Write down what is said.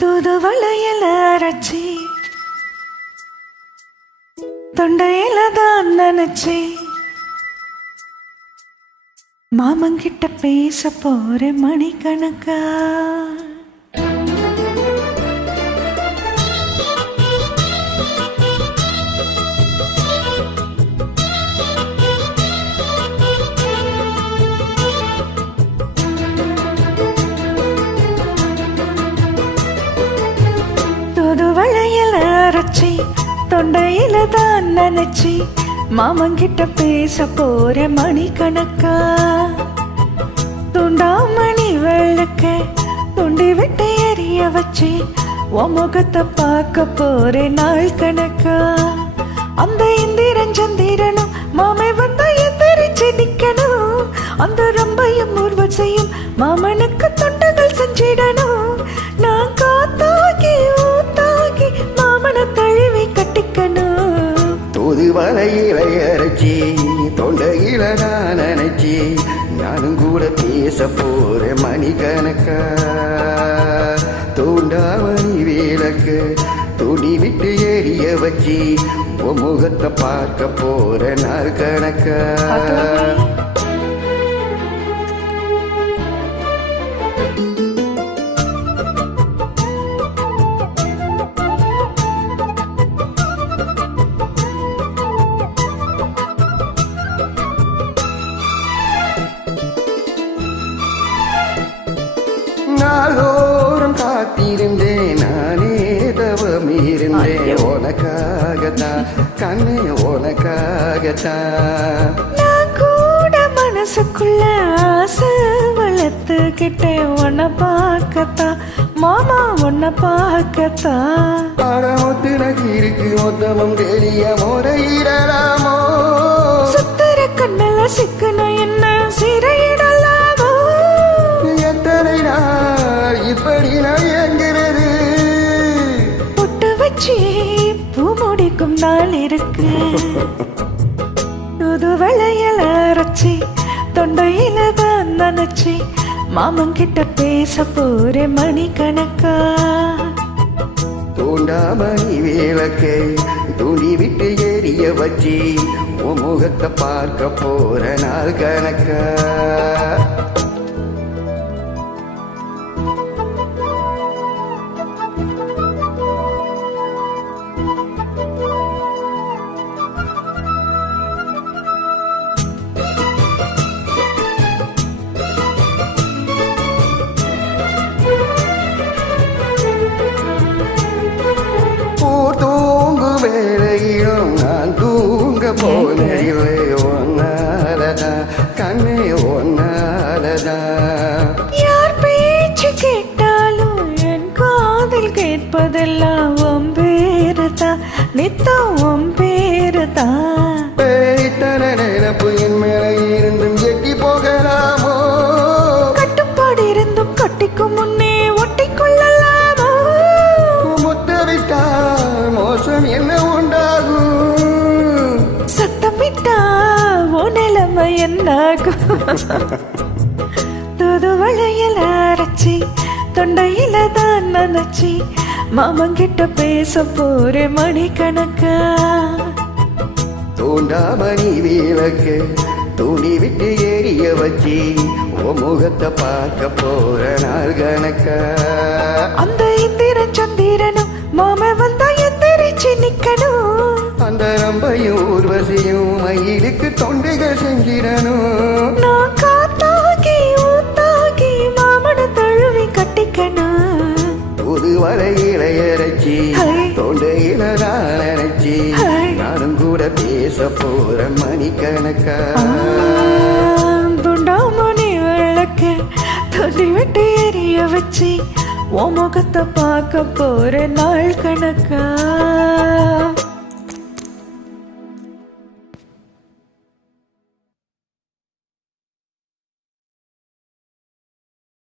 தூதுவளையில அரைச்சி தொண்டையில தான் நினைச்சி மாமங்கிட்ட பேச போற மணிக்கணக்கா. தூதுவளையில அரைச்சி தொண்டையில தான் நினைச்சி மாமங்கிட்ட பேச போற மணிக்கணக்கா. துண்டாமணி வெள்ளக்க துண்டி விட்டு எரிய வச்சு உன் முகத்தை பார்க்க போற நாள் கணக்கா. அந்த இந்திரன் சந்திரனும் மாமை வந்தா எந்திரிச்சு நிக்கணும். அந்த ரம்பையும் ஊர்வசையும் மாமனுக்கு தொண்டுகள் செஞ்சிடணும். நான் காத்தாகி ஊத்தாகி மாமனை தழுவி கட்டிக்கணும். தூதுவளையில அரைச்சி தொண்டையில நான் நினைச்சி நானும் கூட பேச போற மணிக்கணக்கா. தூண்டாமணி விளக்கு துணி விட்டு எரிய வச்சு உன் முகத்தை பார்க்க போற நாள் கணக்கா. நாளோறும் காத்திருந்தேன் நானே தவம் இருந்தேன் உனக்காகத்தான் கண்ணே உனக்காகத்தான். நான் கூட மனசுக்குள்ள ஆசை வளர்த்துக்கிட்டேன் உன்னை பார்க்கத்தான் மாமா உன்னை பார்க்கத்தான். ஒத்துனக்கு இருக்கு மொத்தமும் தெரிய முறையிடலாமோ. சுத்தர கண்ணல சிக்கன என்ன சிறையிடலாமோ. எத்தனை நாள் இப்படி நான் எங்கிறது. பொட்டு வச்சு பூ முடிக்கும் நாள் இருக்கு. தூதுவளையில அரைச்சி தொண்டையில தான் நினைச்சி மாமங்கிட்ட பேச போற மணிக்கணக்கா. தூண்டாமணி விளக்கை துணி விட்டு எரிய வச்சு உன் முகத்தை பார்க்க போற நாள் கணக்கா. வேளையிலும் நான் தூங்க போனதில்லை ஒன்னாலதான் கண்ணே ஒன்னாலதான். யார் பேச்சு கேட்டாலும் என் காதில் கேட்பதெல்லாம் உன் பேருதான் நித்தம் உன் பேருதான். பேய்த்தன நினைப்பு என் மேல இருந்தும் எட்டி போகலாமோ. கட்டுப்பாடு இருந்தும் கட்டிக்கும் முன்னே ஒட்டிக்கொள்ளலாமோ. முத்தவிட்டா மோசம் என்ன உண்டாகும். சத்தமிட்டா உன் நிலைமை என்னாகும். தூதுவளையில அரைச்சி தொண்டையில தான் நினைச்சி மாமங்கிட்ட பேச போற மணிக்கணக்கா. தூண்டாமணி விளக்கு துணி விட்டு எரிய வச்சு உன் முகத்தை பார்க்க போற நாள் கணக்கா. அந்த இந்திரன் சந்திரனும் மாம வந்தா எந்திரிச்சு நிக்கணும். அந்த ரம்பையும் ஊர்வசியும் மயிலுக்கு தொண்டைகள் செஞ்சிடணும். நான் காத்தாகி ஊத்தாகி மாமனை தழுவி கட்டிக்கணும். தூதுவளையில அரைச்சி தொண்டையில நான் நினைச்சி நானும் கூட பேச போற மணிக்கணக்கா. துண்டாமணி விளக்கு துணி விட்டு எரிய வச்சு உன் முகத்தை பார்க்க போற நாள் கணக்கா.